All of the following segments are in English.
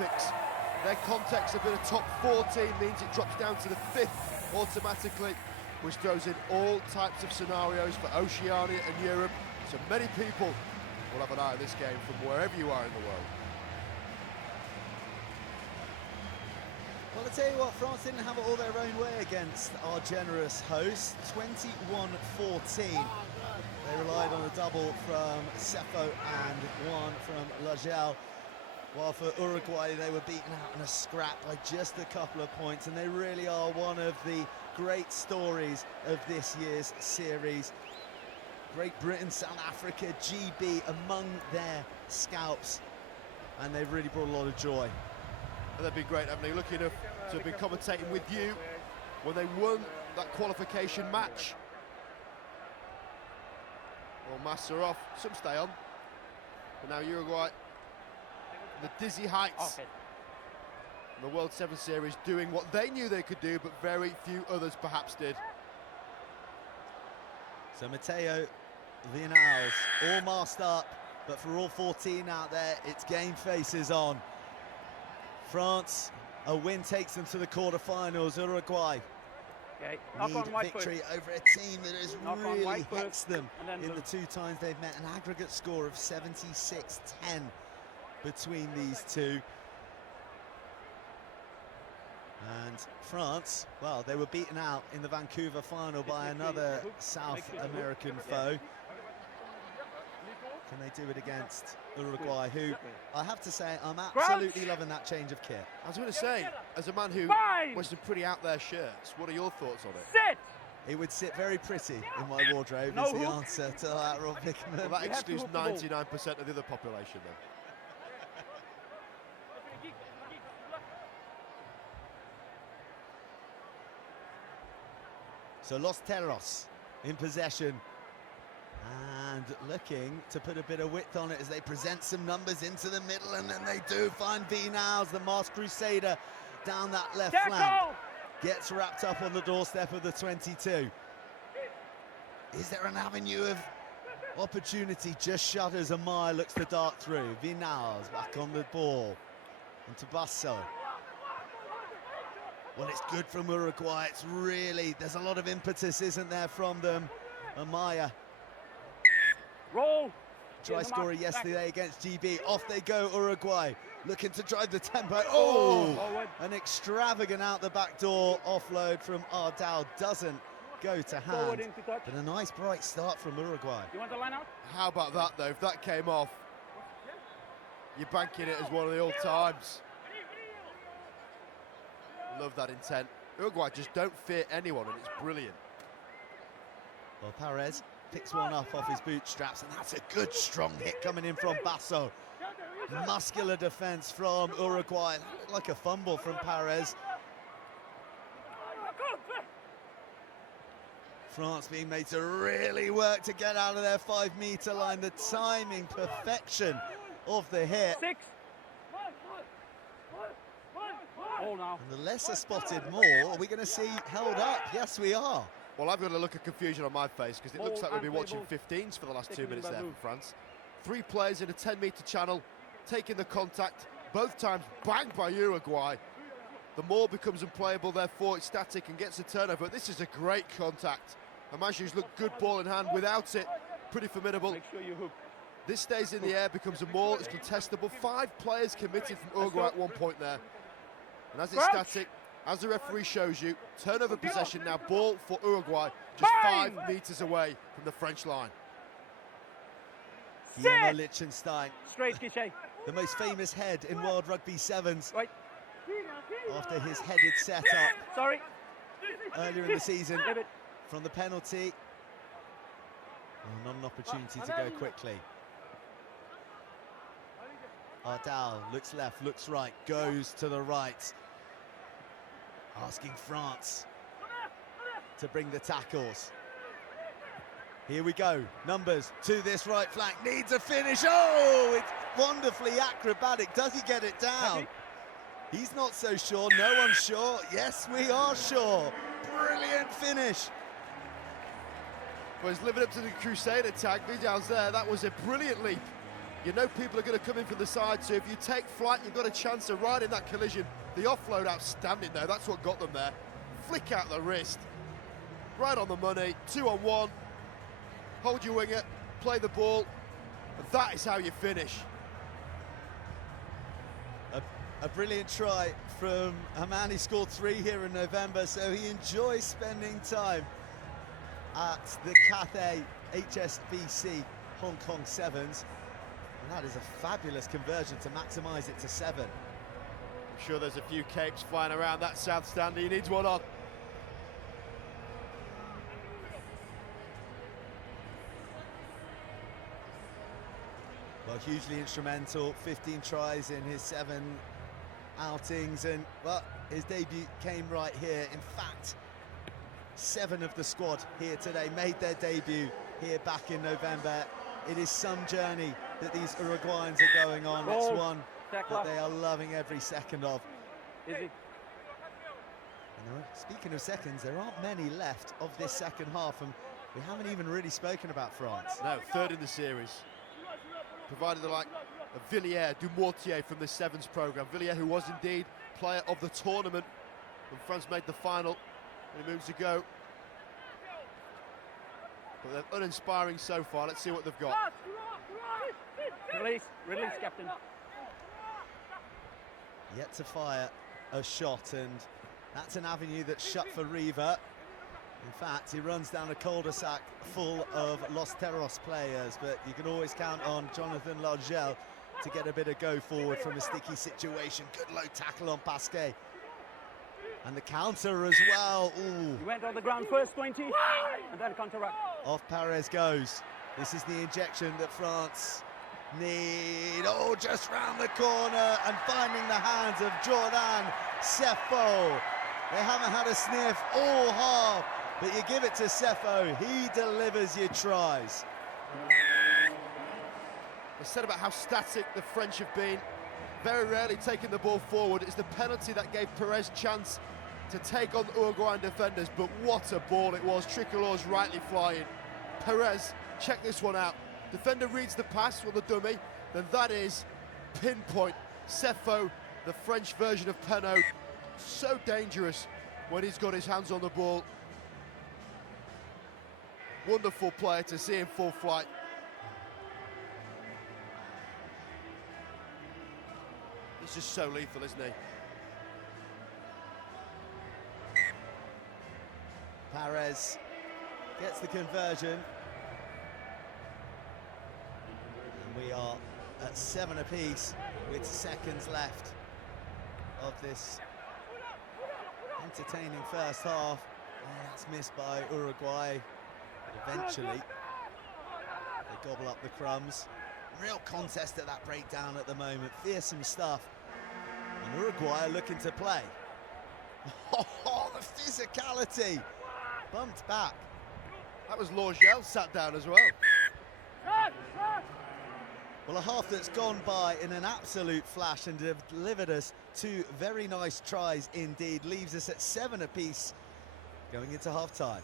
Olympics. Their context of being a top 14 means it drops down to the 5th automatically, which throws in all types of scenarios for Oceania and Europe. So many people will have an eye on this game from wherever you are in the world. Well, I tell you what, France didn't have it all their own way against our generous hosts. 21-14. They relied on a double from Cepho and one from Lagel. While for Uruguay, they were beaten out in a scrap by just a couple of points, and they really are one of the great stories of this year's series. Great Britain, South Africa, GB among their scalps, and they've really brought a lot of joy. And they've been great, haven't they? Lucky enough to have been commentating with you when they won that qualification match. Well, masks are off, some stay on. But now Uruguay, the dizzy heights. Okay. The World 7 Series doing what they knew they could do, but very few others perhaps did. So Mateo, Viñals, all masked up, but for all 14 out there, it's game faces on. France, a win takes them to the quarterfinals. Uruguay need victory over a team that has really hexed them in the 2 times they've met. An aggregate score of 76-10 between these two. And France, well, they were beaten out in the Vancouver final by another South American foe. Can they do it against Uruguay, who, I have to say, I'm absolutely loving that change of kit. I was going to say, as a man who wears some pretty out there shirts, what are your thoughts on it? Sit! It would sit very pretty in my wardrobe, is the answer to that, Rob Hickman. Well, that excludes 99% of the other population, then. So Los Terros in possession and looking to put a bit of width on it as they present some numbers into the middle, and then they do find Viñals, the masked crusader, down that left flank. Gets wrapped up on the doorstep of the 22. Is there an avenue of opportunity? Just shudders a mile, looks to dart through. Viñals back on the ball into Basso. Well, it's good from Uruguay. It's really, there's a lot of impetus, isn't there, from them. Amaya. Roll. Try scorer yesterday against GB. Off they go, Uruguay. Looking to drive the tempo. Oh! An extravagant out the back door offload from Ardao. Doesn't go to hand. But a nice bright start from Uruguay. You want the line out? How about that, though? If that came off, you're banking it as one of the old times. Love that intent. Uruguay just don't fear anyone, and it's brilliant. Well, Perez picks one up off his bootstraps, and that's a good strong hit coming in from Basso. Muscular defense from Uruguay. That looked like a fumble from Perez. France being made to really work to get out of their 5-meter line. The timing, perfection of the hit. And the lesser spotted more, are we going to see held up? Yes, we are. Well, I've got a look of confusion on my face because it looks like we've been watching 15s for the last 2 minutes there from France. 3 players in a 10-meter channel, taking the contact, both times banged by Uruguay. The maul becomes unplayable, therefore it's static and gets a turnover. This is a great contact. Amaju's looked good ball in hand. Without it, pretty formidable. Make sure you hook. This stays in the air, becomes a maul, it's contestable. 5 players committed from Uruguay at one point there. And as it's static, as the referee shows you, turnover possession now, ball for Uruguay, just 5 meters away from the French line. Guillermo Lijtenstein, straight guichet. The most famous head in World Rugby Sevens. Right. After his headed setup earlier in the season from the penalty. Oh, not an opportunity to go quickly. Ardao looks left, looks right, goes to the right. Asking France to bring the tackles. Here we go, numbers to this right flank, needs a finish. Oh, it's wonderfully acrobatic. Does he get it down? He's not so sure, no one's sure. Yes, we are sure. Brilliant finish. Well, he's living up to the Crusader tag. Viñals there, that was a brilliant leap You know people are going to come in from the side, so if you take flight, you've got a chance of riding that collision. The offload outstanding though, that's what got them there. Flick out the wrist, right on the money, 2-on-1. Hold your winger, play the ball, and that is how you finish. A brilliant try from a man who scored 3 here in November, so he enjoys spending time at the Cathay HSBC Hong Kong Sevens. And that is a fabulous conversion to maximise it to 7. I'm sure there's a few capes flying around that south stand. He needs one on. Well, hugely instrumental, 15 tries in his 7 outings, and well, his debut came right here. In fact, 7 of the squad here today made their debut here back in November. It is some journey that these Uruguayans are going on. It's one that they are loving every second of. Speaking of seconds, there aren't many left of this second half, and we haven't even really spoken about France. No, 3rd in the series. Provided the like of Villiers, Dumortier from the Sevens programme. Villiers, who was indeed player of the tournament when France made the final, and he moves to go. But they're uninspiring so far. Let's see what they've got. Release, captain. Yet to fire a shot, and that's an avenue that's shut for Riva. In fact, he runs down a cul-de-sac full of Los Terros players, but you can always count on Jonathan Largel to get a bit of go forward from a sticky situation. Good low tackle on Pasquet. And the counter as well. Ooh. He went on the ground first, 20, and then counteract. Off Perez goes. This is the injection that France need. Oh, just round the corner and finding the hands of Jordan Sefo. They haven't had a sniff all half, but you give it to Sefo. He delivers your tries. I said about how static the French have been, very rarely taking the ball forward. It's the penalty that gave Perez chance to take on the Uruguayan defenders, but what a ball it was. Tricolores rightly flying. Perez, check this one out. Defender reads the pass with the dummy, then that is pinpoint. Sefo, the French version of Penaud, so dangerous when he's got his hands on the ball. Wonderful player to see in full flight. He's just so lethal, isn't he? Perez gets the conversion. And we are at 7 apiece with seconds left of this entertaining first half. And that's missed by Uruguay. But eventually, they gobble up the crumbs. Real contest at that breakdown at the moment. Fearsome stuff. And Uruguay are looking to play. Oh, the physicality. Bumped back. That was Lorgel sat down as well. Well, a half that's gone by in an absolute flash and delivered us 2 very nice tries indeed. Leaves us at 7 apiece going into half-time.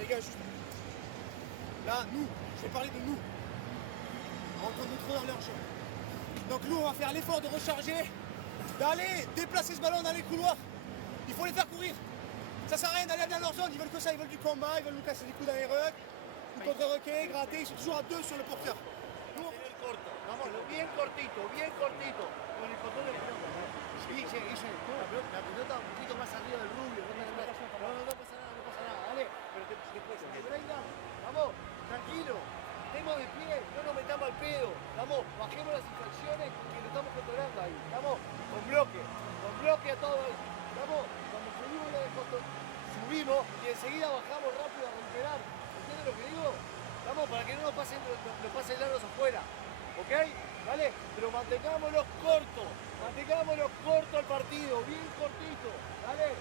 Les gars, juste là, nous, je vais parler de nous. On est en train de trop dans leur jeu. Donc nous, on va faire l'effort de recharger, d'aller déplacer ce ballon dans les couloirs. Il faut les faire courir. Ça sert à rien d'aller dans leur zone, ils veulent que ça, ils veulent du combat, ils veulent nous casser les coups dans les rucks, du contre-requet, gratter, ils sont toujours à 2 sur le porteur. Nous, bien cortito, bien cortito. Con el control de la pelota. Sí, la pelota un poquito más arriba del rubio. No pasa nada, dale. Pero después que venga, vamos, tranquilo. Estemos de pie, no nos metamos al pedo. Vamos, bajemos las infracciones que lo estamos controlando ahí. Vamos, con bloque a todo. Vamos, cuando subimos y enseguida bajamos rápido a recuperar. ¿Entiendes lo que digo? Vamos, para que no nos pasen largos afuera. ¿Ok? ¿Vale? Pero mantengámoslo corto al partido, bien cortito. ¿Vale?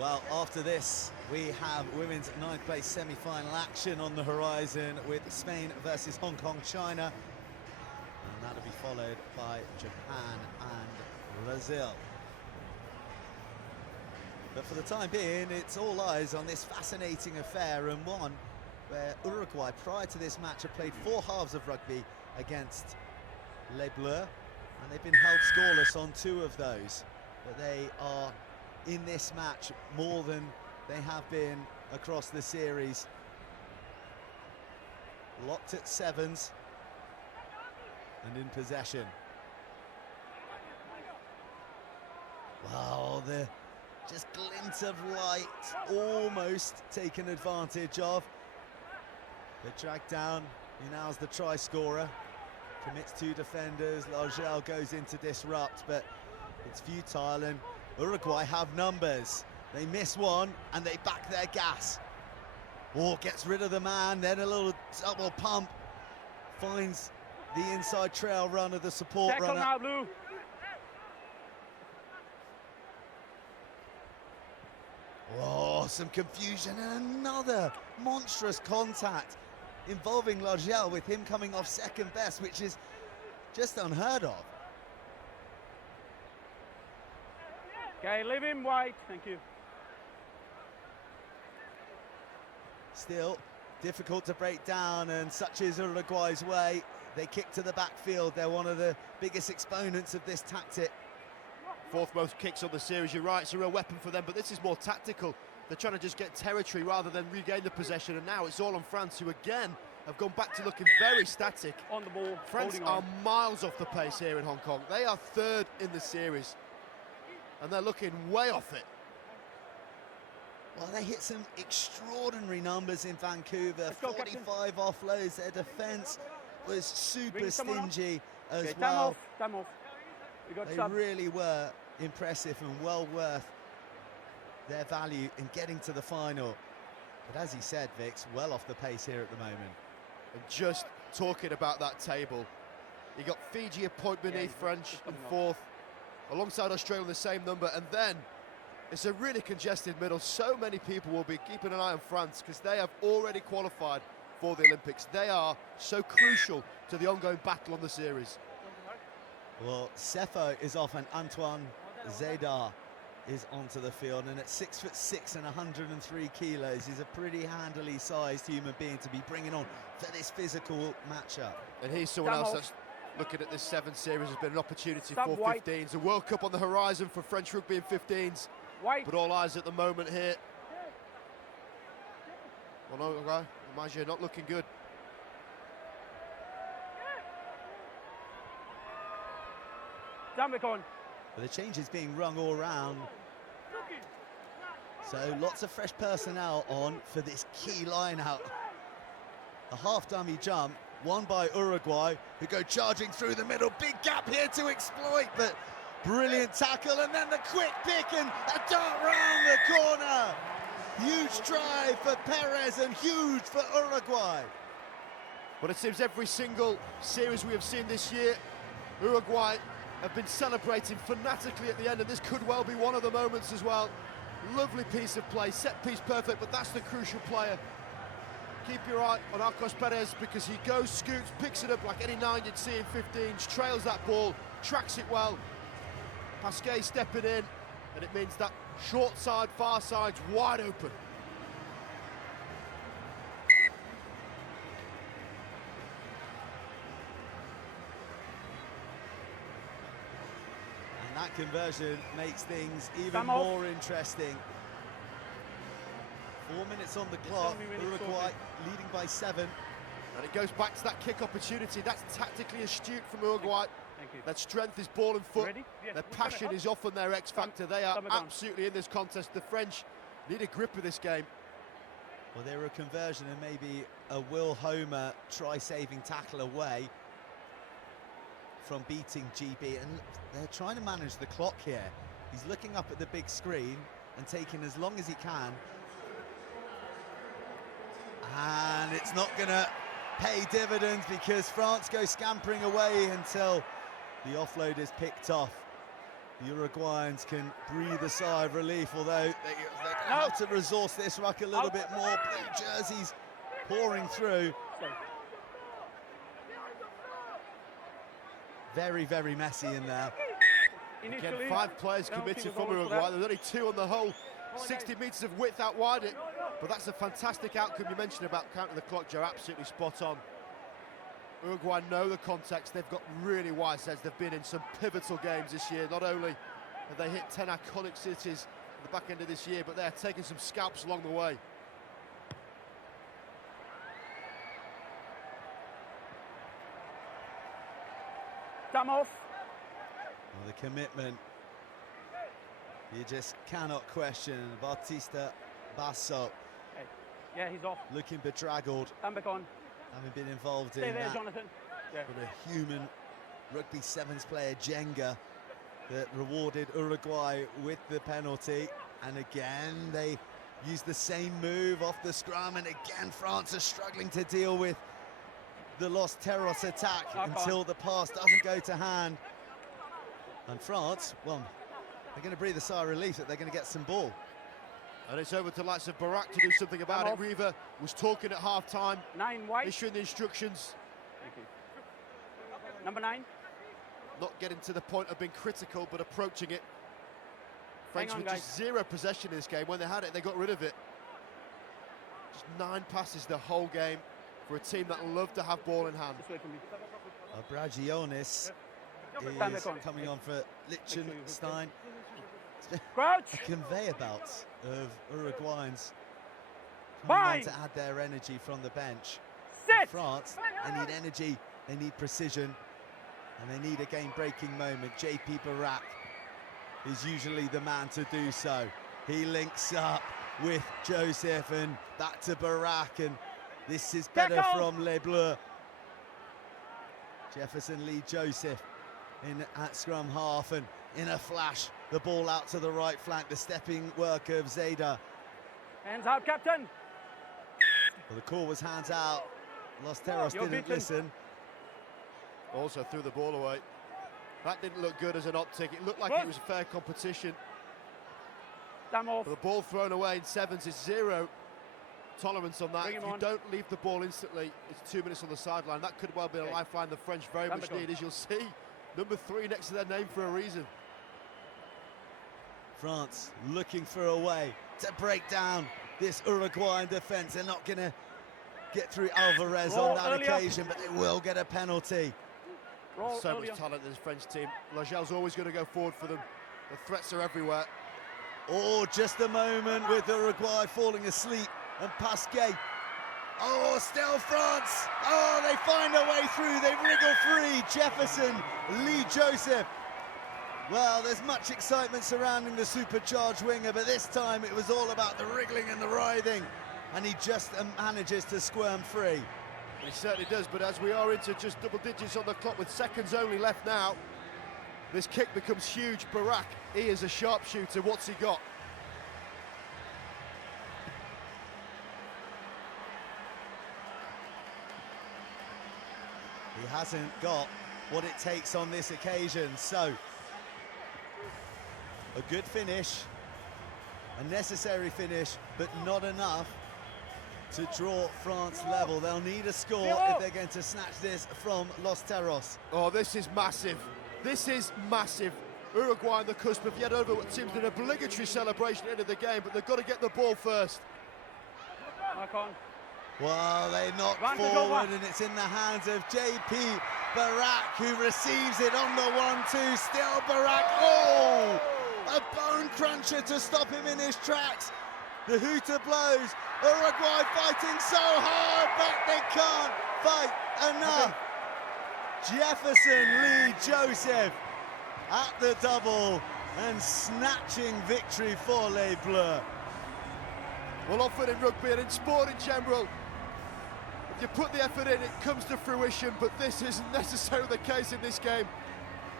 Well, after this, we have women's 9th place semi-final action on the horizon with Spain versus Hong Kong, China. And that'll be followed by Japan and Brazil. But for the time being, it's all eyes on this fascinating affair, and one where Uruguay, prior to this match, have played 4 halves of rugby against Les Bleus, and they've been held scoreless on 2 of those. But they are in this match more than they have been across the series. Locked at 7s and in possession. Wow, the just glint of light, almost taken advantage of. They're dragged down. Viñals, the try scorer, commits 2 defenders. Largel goes in to disrupt, but it's futile, and Uruguay have numbers. They miss one and they back their gas. Oh, gets rid of the man, then a little double pump. Finds the inside trail run of the support Tackle runner. now, Blue. Oh, some confusion and another monstrous contact involving Largel, with him coming off second best, which is just unheard of. Okay, leave him wide. Thank you. Still difficult to break down, and such is Uruguay's way. They kick to the backfield. They're one of the biggest exponents of this tactic. 4th most kicks on the series, you're right, it's a real weapon for them, but this is more tactical. They're trying to just get territory rather than regain the possession, and now it's all on France, who again have gone back to looking very static. On the ball. France are miles off the pace here in Hong Kong. They are 3rd in the series, and they're looking way off it. Well, they hit some extraordinary numbers in Vancouver. Let's go, 45 offloads. Their defence was super Bring someone up. stingy as Okay, well. time off. We got They sub. really were impressive and well worth their value in getting to the final. But as he said, Vix, well off the pace here at the moment. And just talking about that table, you got Fiji a point beneath French in 4th, alongside Australia on the same number, and then it's a really congested middle. So many people will be keeping an eye on France because they have already qualified for the Olympics. They are so crucial to the ongoing battle on the series. Well, Sefo is off and Antoine Zedar is onto the field, and at 6'6" and 103 kilos, he's a pretty handily sized human being to be bringing on for this physical matchup. And he's someone Stand else off. that's looking at this 7 series has been an opportunity Stand for wide. 15s. A World Cup on the horizon for French rugby in 15s. White. But all eyes at the moment here. Well, no, okay. Imagine not looking good. Down the con. But the changes being rung all round. So lots of fresh personnel on for this key line out. A half dummy jump, won by Uruguay, who go charging through the middle. Big gap here to exploit, but brilliant tackle, and then the quick pick and a dart round the corner. Huge drive for Perez and huge for Uruguay. But it seems every single series we have seen this year, Uruguay have been celebrating fanatically at the end, and this could well be one of the moments as well. Lovely piece of play, set piece perfect, but that's the crucial player. Keep your eye on Arcos Perez, because he goes, scoots, picks it up like any 9 you'd see in 15s, trails that ball, tracks it well. Pasquet stepping in, and it means that short side, far side's wide open. And that conversion makes things even Come off. more interesting. 4 minutes on the clock, 7 minutes Uruguay leading by 7. And it goes back to that kick opportunity. That's tactically astute from Uruguay. Thank you. Their strength is ball and foot. Ready? Yes, Their we're gonna passion help. is often their X factor. They are Come on. absolutely in this contest. The French need a grip of this game. Well, they were a conversion and maybe a Will Homer try-saving tackle away from beating GB, and they're trying to manage the clock here. He's looking up at the big screen and taking as long as he can. And it's not going to pay dividends because France go scampering away until the offload is picked off. The Uruguayans can breathe a sigh of relief, although they have to resource this ruck a little bit more. Blue jerseys pouring through. Very, very messy in there. Again, 5 players committed from Uruguay. There's only 2 on the whole 60 metres of width out wide it. But that's a fantastic outcome you mentioned about counting the clock, Joe. Absolutely spot on. Uruguay know the context. They've got really wise heads. They've been in some pivotal games this year. Not only have they hit 10 iconic cities at the back end of this year, but they're taking some scalps along the way. Tomas. Well, the commitment, you just cannot question. Bautista, Basso. Hey. Yeah, he's off. Looking bedraggled. Stand back on. Having been involved Stay in there, that. Jonathan. Yeah. But a human rugby sevens player, Jenga, that rewarded Uruguay with the penalty. And again, they use the same move off the scrum. And again, France are struggling to deal with the Los Terros attack until the pass doesn't go to hand. And France, well, they're going to breathe a sigh of relief that they're going to get some ball. And it's over to the likes of Barak to do something about it. Riva was talking at half-time, 9 white. issuing the instructions. Thank you. Number 9. Not getting to the point of being critical, but approaching it. French with just 0 possession in this game. When they had it, they got rid of it. Just 9 passes the whole game for a team that love to have ball in hand. Brazionis is coming on for Lijtenstein. Crouch. A conveyor belt of Uruguayans coming on to add their energy from the bench. France, they need energy, they need precision, and they need a game-breaking moment. JP Barak is usually the man to do so. He links up with Joseph and back to Barak, and this is better from Les Bleus. Jefferson Lee Joseph in at scrum half, and in a flash, the ball out to the right flank, the stepping work of Zayda. Hands out, captain. Well, the call was hands out. Los Terros didn't listen. Also threw the ball away. That didn't look good as an optic. It looked like it was a fair competition. But the ball thrown away in sevens is 0 tolerance on that. If you don't leave the ball instantly, it's 2 minutes on the sideline. That could well be a lifeline the French very much need, as you'll see. Number 3 next to their name for a reason. France looking for a way to break down this Uruguayan defence. They're not going to get through Alvarez on that occasion, but they will get a penalty. So much talent in this French team. Lagelle's always going to go forward for them. The threats are everywhere. Oh, just a moment with Uruguay falling asleep, and Pasquet. Oh, still France. Oh, they find a way through. They wriggle free. Jefferson Lee Joseph. Well, there's much excitement surrounding the supercharged winger, but this time it was all about the wriggling and the writhing, and he just manages to squirm free. He certainly does, but as we are into just double digits on the clock with seconds only left now, this kick becomes huge. Barak, he is a sharpshooter. What's he got? He hasn't got what it takes on this occasion, so a good finish, a necessary finish, but not enough to draw France level. They'll need a score if they're going to snatch this from Los Terros. Oh, this is massive. This is massive. Uruguay on the cusp of yet over what seems an obligatory celebration at the end of the game, but they've got to get the ball first. Well, they knock forward, and it's in the hands of JP Barak, who receives it on the 1-2. Still Barak. Oh! A bone cruncher to stop him in his tracks. The hooter blows. Uruguay fighting so hard, but they can't fight enough. Jefferson Lee Joseph at the double and snatching victory for Les Bleus. Well, often in rugby and in sport in general, if you put the effort in, it comes to fruition, but this isn't necessarily the case in this game.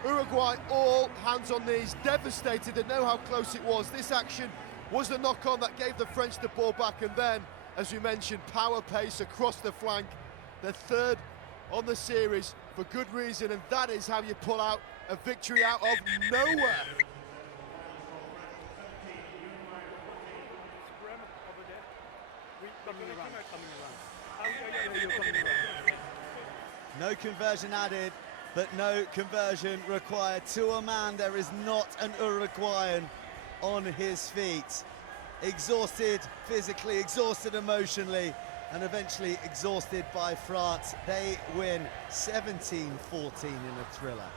Uruguay all hands on knees, devastated. They know how close it was. This action was the knock-on that gave the French the ball back, and then, as we mentioned, power pace across the flank. They're third on the series for good reason, and that is how you pull out a victory out of nowhere. No conversion added, but no conversion required. To a man, there is not an Uruguayan on his feet. Exhausted physically, exhausted emotionally, and eventually exhausted by France. They win 17-14 in a thriller.